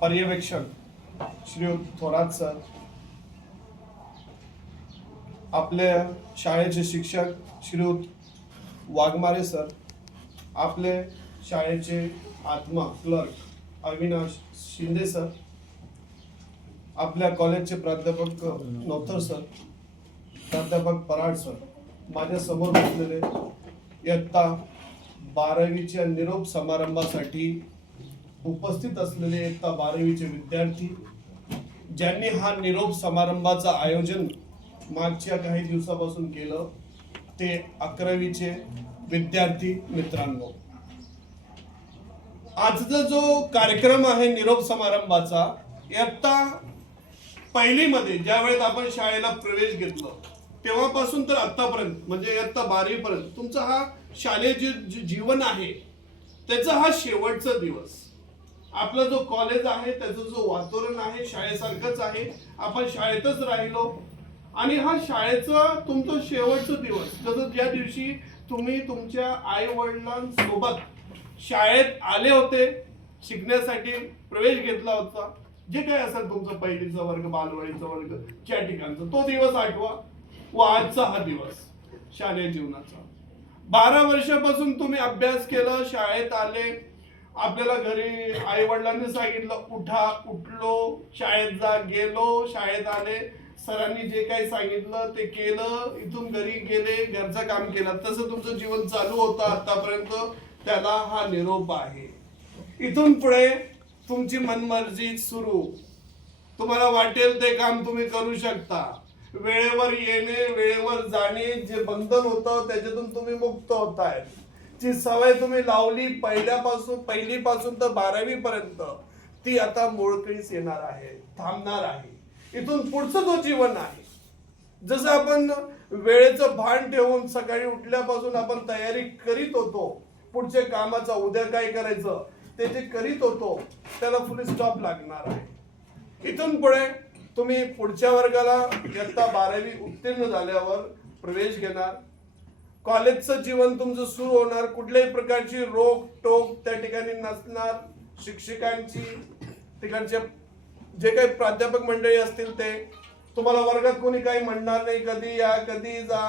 पर्यवेक्षक श्रीयुत थोरात सर, आपल्या शाळेचे शिक्षक श्रीयुत वाघमारे सर, आपले शाळेचे आत्मा क्लर्क अविनाश शिंदे सर, आपल्या कॉलेजचे प्राध्यापक नवथर सर, प्राध्यापक पराड सर, माझ्या समोर बसलेले इयत्ता 12वीच्या निरोप समारंभासाठी उपस्थित असलेले इयत्ता 12वीचे विद्यार्थी, ज्यांनी हा निरोप समारंभाचं आयोजन मागच्या काही दिवसापासून केलं, ते 11वीचे विद्यार्थी मित्रांनो, आजचा जो कार्यक्रम आहे निरोप समारंभाचा, इयत्ता पहिलीमध्ये ज्या वेळेस आपण शाळेला प्रवेश घेतलो तेव्हापासून तर आतापर्यंत म्हणजे इयत्ता 12वी पर्यंत तुमचा हा शालेय जे जीवन आहे त्याचा हा शेवटचा दिवस. आपला जो कॉलेज आहे त्याचं जो वातावरण आहे शाळेसारखंच आहे, आपण शाळेतच राहिलो आणि हा शाळेचा तुमचा शेवटचा दिवस. जसं ज्या दिवशी तुम्ही तुमच्या आई वडिलांसोबत शाळेत आले होते, शिकण्यासाठी प्रवेश घेतला होता, जे काय असेल तुमचं पहिलीचा वर्ग, बालवाडीचा वर्ग, ज्या ठिकाणचा, तो दिवस आठवा व आजचा हा दिवस शालेय जीवनाचा. 12 वर्षापासून तुम्ही अभ्यास केला, शाळेत आले, आपल्याला घरी आई वडिलांनी सांगितलं उठा, उठलो, शाळेत जा, गेलो, शाळेत आले, सरांनी जे काही सांगितलं ते केलं, इथून घरी गेले, घरचं काम केलं, तसं तुमचं जीवन चालू होतं आतापर्यंत. त्याला हा निरोप आहे. इथून पुढे तुमची मनमर्जी सुरू, तुम्हाला वाटेल ते काम तुम्ही करू शकता. वेळेवर येणे, वेळेवर जाणे जे बंधन होतं त्याच्यातून तुम्ही मुक्त होताय. जी सवय तुम्ही लावली पहिलीपासून तर 12वी पर्यंत, ती आता मोडकळीस येणार आहे, थांबणार आहे. इथून पुढचं जो जीवन आहे, जसं आपण वेळेचं भान ठेवून सकाळी उठल्यापासून आपण तयारी करीत होतो पुढच्या कामाचा, उद्या काय करायचं ते जे करीत होतो, त्याला फुल स्टॉप लागणार आहे. इथून पुढे तुम्ही पुढच्या वर्गाला इयत्ता 12वी उत्तीर्ण झाल्यावर प्रवेश घेणार. कॉलेजचं जीवन तुमचं सुरू होणार. कुठल्याही प्रकारची रोक टोक त्या ठिकाणी नसणार. शिक्षकांची, तिकडचे जे काही प्राध्यापक मंडळी असतील ते तुम्हाला वर्गात कोणी काही म्हणणार नाही, कधी या कधी जा.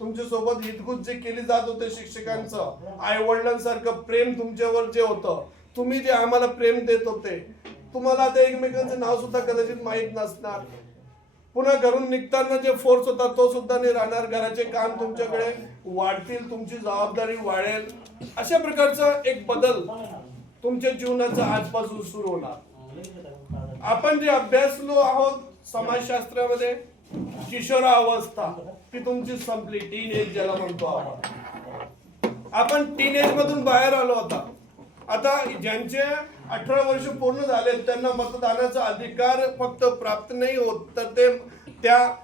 तुमच्या सोबत हितगुज जे केली जात होते शिक्षकांचं, आई वडिलांसारखं प्रेम तुमच्यावर जे होतं, तुम्ही जे आम्हाला प्रेम देत होते, तुम्हाला आता एकमेकांचं नाव सुद्धा कदाचित माहित नसणार. पुन्हा घरून निघताना जे फोर्स होता तो सुद्धा नाही राहणार. घराचे काम तुमच्याकडे वाढतील, तुमची जबाबदारी वाढेल. अशा प्रकारचा एक बदल तुमच्या जीवनाचा आजपासून सुरू होणार. आपण जे अभ्यासलो आहोत समाजशास्त्रामध्ये, किशोरावस्था ती तुमची संपली. टीनएज ज्याला म्हणतो आपण टीनएज मधून बाहेर आलो. आता ज्यांचे 18 वर्ष पूर्ण झाले त्यांना मतदानाचा अधिकार फक्त प्राप्त नाही होत, तर ते त्या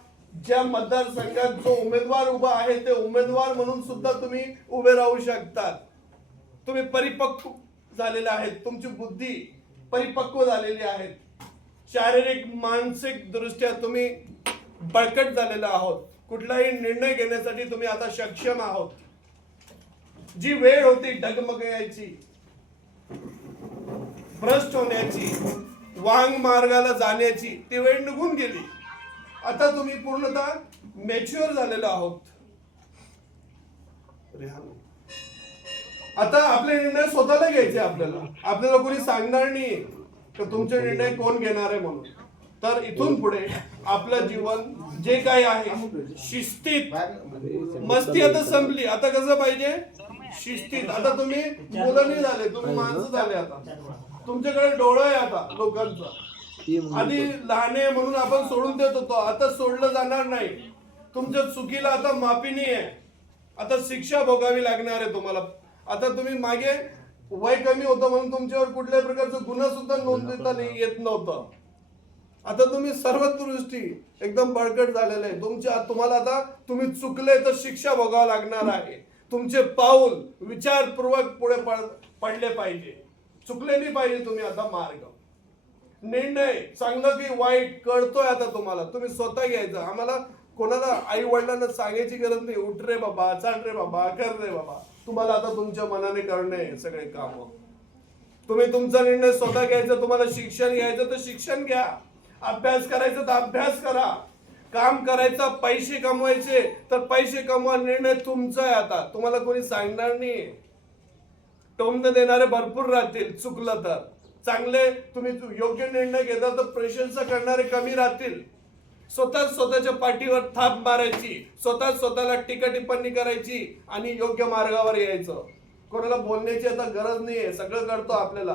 ज्या मतदारसंघात जो उमेदवार उभा आहे ते उमेदवार म्हणून सुद्धा तुम्ही उभे राहू शकतात. तुम्ही परिपक्व झालेले आहेत, तुमची बुद्धी परिपक्व झालेली आहे, शारीरिक मानसिक दृष्ट्या तुम्ही बळकट झालेला आहोत. कुठलाही निर्णय घेण्यासाठी तुम्ही आता सक्षम आहोत. जी वेळ होती डगमगायची, भ्रष्ट होण्याची, वांग मार्गाला जाण्याची, ती वेळ निघून गेली. आता तुम्ही पूर्णतः मॅच्युअर झालेलो आहोत. आता आपले निर्णय स्वतःला घ्यायचे. आपल्याला कोणी सांगणार नाही की तुमचे निर्णय कोण घेणार आहे म्हणून. तर इथून पुढे आपलं जीवन जे काही आहे शिस्तीत, मस्ती आता संपली. आता कसं पाहिजे, शिस्तीत. आता तुम्ही मुलं नाही झाले, तुम्ही माणसं झाले. आता तुमच्याकडे डोळं आहे आता लोकांचा. आधी लहान आहे म्हणून आपण सोडून देत होतो, आता सोडलं जाणार नाही. तुमच्या चुकीला आता माफी नाही आहे, आता शिक्षा भोगावी लागणार आहे तुम्हाला. आता तुम्ही मागे वय कमी होतं म्हणून तुमच्यावर कुठल्याही प्रकारचा गुन्हा सुद्धा नोंदवता येत नव्हतं. आता तुम्ही सर्व दृष्टी एकदम बळकट झालेले आहे. तुम्हाला आता तुम्ही चुकले तर शिक्षा भोगावं लागणार आहे. तुमचे पाऊल विचारपूर्वक पुढे पडले पाहिजे, चुकले नाही पाहिजे तुम्ही. आता मार्ग, निर्णय चांगलं की वाईट कळतोय आता तुम्हाला, तुम्ही स्वतः घ्यायचं. आम्हाला कोणाला आई वडिलांना सांगायची गरज नाही, उठ रे बाबा, चाल रे बाबा, कर रे बाबा. तुम्हाला आता तुमच्या मनाने करणे सगळे काम. तुम्ही तुमचा निर्णय स्वतः घ्यायचा, तुम्हाला शिक्षण घ्यायचं तर शिक्षण घ्या, अभ्यास करायचा तर अभ्यास करा, काम करायचं, पैसे कमवायचे तर पैसे कमवा, निर्णय तुमचा आहे. आता तुम्हाला कोणी सांगणार नाही. टोमणे देणारे भरपूर राहतील चुकलं तर, चांगले तुम्ही योग्य निर्णय घेता तर प्रशंसा करणारे कमी राहतील. स्वतःच्या पाठीवर थाप मारायची, स्वतःला टीका टिप्पणी करायची आणि योग्य मार्गावर यायचं. कोणाला बोलण्याची आता गरज नाहीये, सगळं करतो आपल्याला.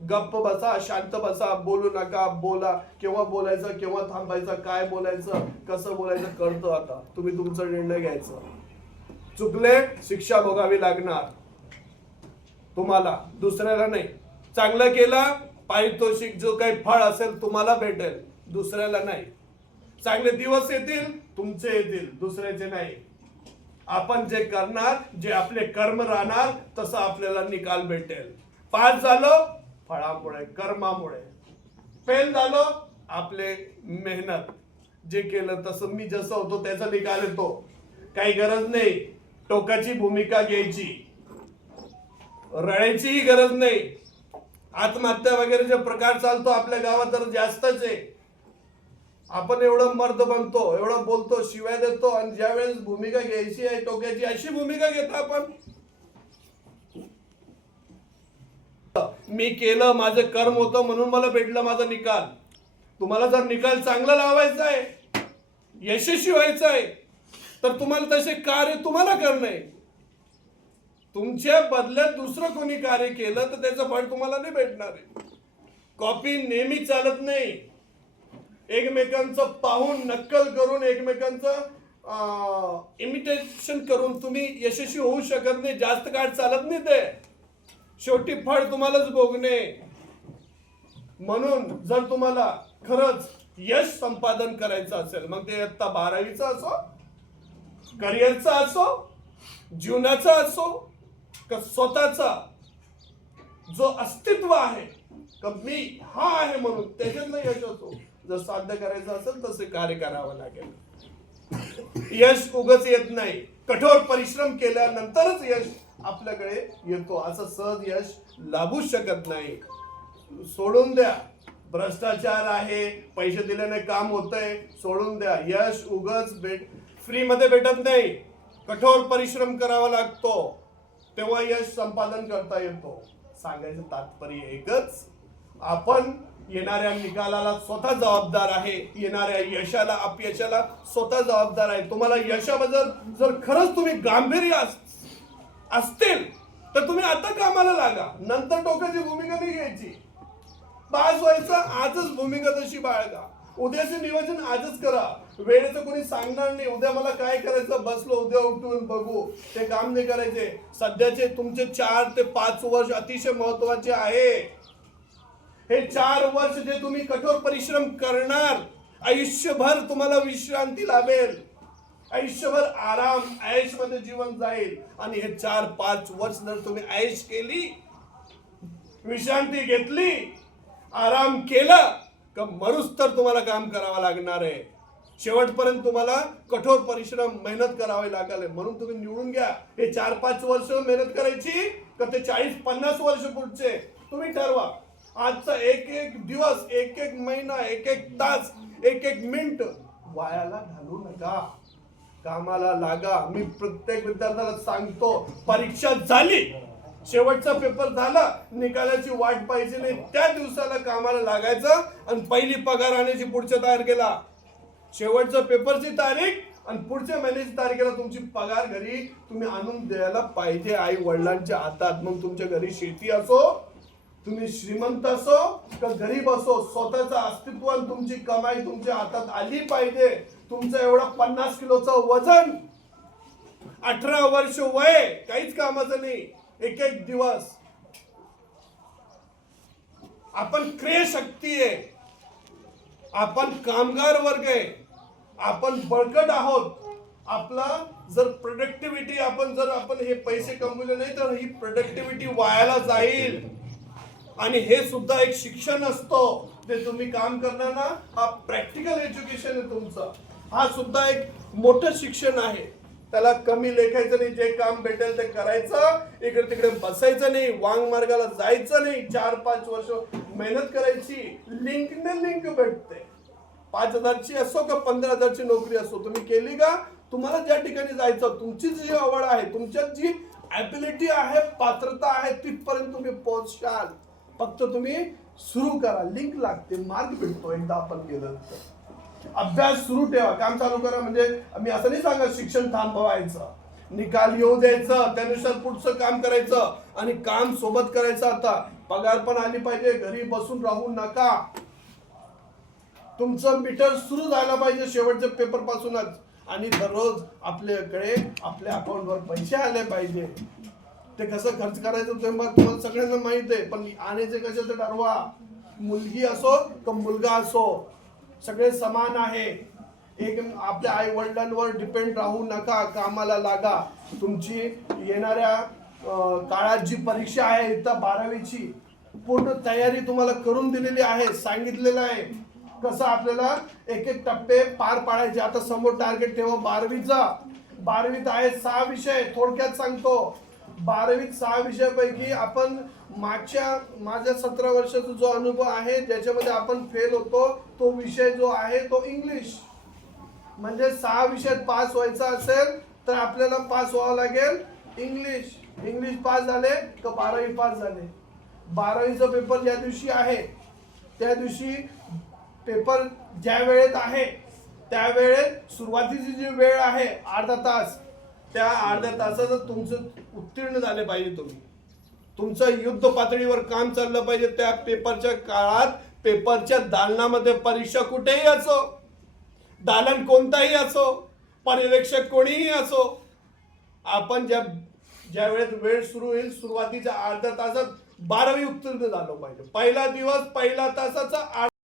गप्प बसा, शांत बसा, बोलू नका, बोला, केव्हा बोलायचं, केव्हा थांबायचं, काय बोलायचं, कसं बोलायचं कळतो. आता तुम्ही तुमचा निर्णय घ्यायचा. चुकले शिक्षा भोगावी लागणार तुम्हाला, दुसऱ्याला नाही. चांगलं केलं पारितोषिक जो काही फळ असेल तुम्हाला भेटेल, दुसऱ्याला नाही. चांगले दिवस येतील तुमचे येतील, दुसऱ्याचे नाही. आपण जे करणार, जे आपले कर्म राहणार तसं आपल्याला निकाल भेटेल. पास झालो फळामुळे, कर्मामुळे. फेल झालो आपले मेहनत, जे केलं तसं मी जसं होतो त्याचा निकाल येतो. काही गरज नाही टोकाची भूमिका घ्यायची, रडायचीही गरज नाही. आत्महत्या वगैरे जे प्रकार चालतो आपल्या गावात तर जास्तच आहे. आपण एवढं मर्द बनतो, एवढं बोलतो, शिवाय देतो, आणि ज्यावेळेस भूमिका घ्यायची आहे टोक्याची, अशी भूमिका घेतो आपण. मी केलं, माझं कर्म होतं म्हणून मला भेटलं माझा निकाल. तुम्हाला जर निकाल चांगला लावायचा आहे, यशस्वी व्हायचं आहे, तर तुम्हाला तसे कार्य तुम्हाला करणं आहे. तुमच्या बदल्यात दुसरं कोणी कार्य केलं तर त्याचं फळ तुम्हाला नाही भेटणार आहे. कॉपी नेहमी चालत नाही. एकमेकांचं पाहून, नक्कल करून, एकमेकांचं इमिटेशन करून तुम्ही यशस्वी होऊ शकत नाही. जास्त काळ चालत नाही ते. शेवटी फळ तुम्हालाच भोगणे. म्हणून जर तुम्हाला खरंच यश संपादन करायचं असेल, मग ते आता 12वीचं असो, करिअरचं असो, जीवनाचा असो, का स्वतःचा जो अस्तित्व आहे, का मी हा आहे म्हणून त्याच्यातलं यश असो, जर साध्य करायचं असेल तसे कार्य करावं लागेल. यश उगाच येत नाही. कठोर परिश्रम केल्यानंतरच यश आपल्याकडे येतो. असं सहज यश लाभू शकत नाही. सोडून द्या. भ्रष्टाचार आहे, पैसे दिल्याने काम होतंय, सोडून द्या. यश उगाच फ्री मध्ये भेटत नाही. कठोर परिश्रम करावा लागतो, तेव्हा यश संपादन करता येतो. सांगायचं तात्पर्य एकच, आपण येणाऱ्या निकालाला स्वतः जबाबदार आहे. येणाऱ्या यशाला, अपयशाला स्वतः जबाबदार आहे. तुम्हाला यशाबद्दल जर खरंच तुम्ही गांभीर्य असतील तर तुम्ही आता कामाला लागा. नंतर टोकाची भूमिका नाही घ्यायची. पास व्हायचं आजच भूमिका तशी बाळगा. उद्याचे नियोजन आजच करा. वेळेचं कोणी सांगणार नाही. उद्या मला काय करायचं, बसलो उद्या उठून बघू, ते काम नाही करायचे. सध्याचे तुमचे 4 ते 5 वर्ष अतिशय महत्वाचे आहे. हे 4 वर्ष जे तुम्ही कठोर परिश्रम करणार, आयुष्यभर तुम्हाला विश्रांती लाभेल, आयुष्यभर आराम ऐश मध्ये जीवन जाईल. आणि हे 4-5 वर्ष जर तुम्ही ऐश केली, विश्रांती घेतली, आराम केला, का मरूस तर तुम्हाला काम करावं लागणार आहे. शेवटपर्यंत तुम्हाला कठोर परिश्रम, मेहनत करावी लागेल. म्हणून तुम्ही निवडून घ्या, हे 4-5 वर्ष मेहनत करायची का ते 40-50 वर्ष पुढचे, तुम्ही ठरवा. आजचा एक दिवस, एक महिना, एक तास, एक मिनिट वायाला घालू नका. कामाला लागा. मी प्रत्येक विद्यार्थ्याला सांगतो, परीक्षा झाली, शेवटचा पेपर झाला, निकालाची वाट पाहिजे नाही. त्या दिवसाला कामाला लागायचं आणि पहिली पगार आणायची पुढच्या तारखेला. शेवटच्या पेपरची तारीख आणि पुढच्या महिन्याची तारखेला तुमची पगार घरी तुम्ही आणून द्यायला पाहिजे आई वडिलांच्या हातात. मग तुमच्या घरी शेती असो, तुम्ही श्रीमंत असो का गरीब असो, स्वतःचं अस्तित्व आणि तुमची कमाई तुमच्या हातात आली पाहिजे. तुमचं एवढा 50 किलोचं वजन, 18 वर्ष वय, काहीच कामाचं नाही. एक दिवस आपण क्रिय शक्ती आहे, आपण कामगार वर्ग आहे, आपण बळकट आहोत. आपला जर प्रोडक्टिव्हिटी आपण हे पैसे कमवले नाही तर ही प्रोडक्टिव्हिटी वायाला जाईल. आणि हे सुद्धा एक शिक्षण असतो, जे तुम्ही काम करणार ना, हा प्रॅक्टिकल एज्युकेशन आहे तुमचं. हा सुद्धा एक मोठं शिक्षण आहे. त्याला कमी लेखायचं नाही, जे काम भेटेल ते करायचं, इकडे तिकडे बसायचं नाही, वांग मार्गाला जायचं नाही, 4-5 वर्ष मेहनत करायची, लिंक भेटते. 5,000ची असो का 15,000ची नोकरी असो, तुम्ही केली का, तुम्हाला ज्या ठिकाणी जायचं, तुमची जी आवड आहे, तुमच्यात जी ॲबिलिटी आहे, पात्रता आहे, तिथपर्यंत तुम्ही पोहोचाल. फक्त तुम्ही सुरू करा, लिंक लागते, मार्ग भेटतो एकदा आपण केलं तर. अभ्यास सुरू ठेवा, काम चालू करा. म्हणजे मी असं नाही सांगत शिक्षण थांबवायचं, निकाल येऊ द्यायचं, त्यानुसार पुढचं काम करायचं आणि काम सोबत करायचं. आता पगार पण आली पाहिजे, घरी बसून राहू नका. तुमचं मीटर सुरू झालं पाहिजे शेवटच्या पेपर पासूनच, आणि दररोज आपल्याकडे आपल्या अकाउंटवर पैसे आले पाहिजे. ते कसं खर्च करायचं तुम्हाला सगळ्यांना माहित आहे, पण आणायचे कसे ते ठरवा. मुलगी असो का मुलगा असो, सगळे समान आहे. एक आपल्या आई वडिलांवर डिपेंड राहू नका, कामाला लागा. तुमची येणाऱ्या काळात जी परीक्षा आहे इथं 12वीची, पूर्ण तयारी तुम्हाला करून दिलेली आहे, सांगितलेलं आहे कसं आपल्याला एक एक टप्पे पार पाडायचे. आता समोर टार्गेट ठेवा 12वीचा. 12वीत आहे 6 विषय, थोडक्यात सांगतो. 12वीत 6 विषयापैकी आपण माझ्या 17 वर्षाचा जो अनुभव आहे ज्याच्यामध्ये आपण फेल होतो, तो विषय जो आहे तो इंग्लिश. म्हणजे 6 विषयात पास व्हायचं असेल तर आपल्याला पास व्हावं लागेल इंग्लिश. इंग्लिश पास झाले तर 12वी पास झाले. 12वीचा पेपर ज्या दिवशी आहे त्या दिवशी पेपर ज्या वेळेत आहे त्या वेळेत सुरुवातीची जी वेळ आहे अर्धा तास, त्या अर्ध्या तासात तुमचं उत्तीर्ण झाले पाहिजे. तुम्ही तुमचं युद्ध पातळीवर काम चाललं पाहिजे. त्या पेपरच्या काळात, पेपरच्या दालनामध्ये, परीक्षा कुठेही असो, दालन कोणताही असो, पर्यवेक्षक कोणीही असो, आपण ज्या वेळेत वेळ सुरू होईल सुरुवातीच्या अर्ध्या तासात 12वी उत्तीर्ण झालं पाहिजे. पहिला दिवस पहिला तासाचा